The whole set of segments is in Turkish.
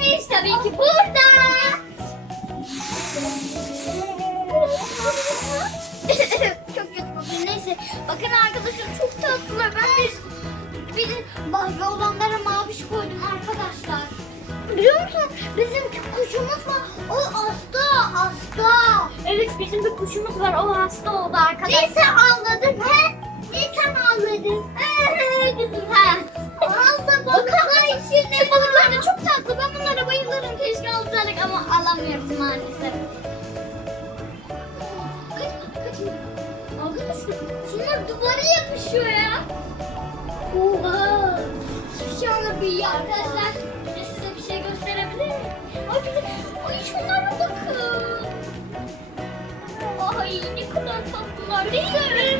Neredeymiş? Tabii ki burada. çok kötü kokuyor. Neyse. Bakın arkadaşlar çok tatlılar. Ben bir, bir de mavi olanlara maviş koydum arkadaşlar. Biliyor musun? Bizim kuşumuz var. O hasta, hasta. Evet bizim bir kuşumuz var. O hasta oldu arkadaşlar. Neyse ağladın he? Niye sen ağladın? Bayılırım. Keşke alsaydık ama alamıyoruz maalesef. Kaçma, kaçma. Arkadaşlar şunlar duvara yapışıyor ya. Oha. Şu anda büyüyor arkadaşlar. Bir size bir şey gösterebilir miyim? Ay, bir de, ay şunlara bakın. Ay ne kadar tatlılar. Birisi ölmüş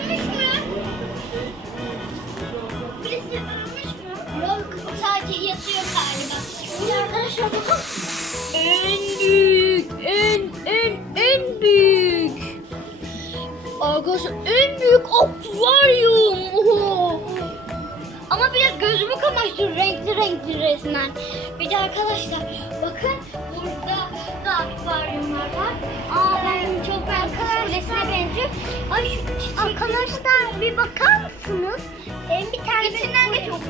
sadece yatıyor galiba. Şimdi arkadaşlar bakın. En büyük, en en en büyük. Arkadaşlar en büyük akvaryum. Oho. Ama biraz gözümü kamaştırıyor renkli renkli resmen. Bir de arkadaşlar bakın burada da akvaryumlar var. Aa ben çok ben kulesine benziyor. Ay şu çiçek. Arkadaşlar bir bakar mısınız? Hem bir tane İçinden de çok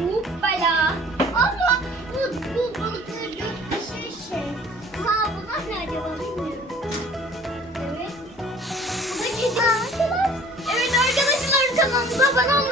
Evet. Bu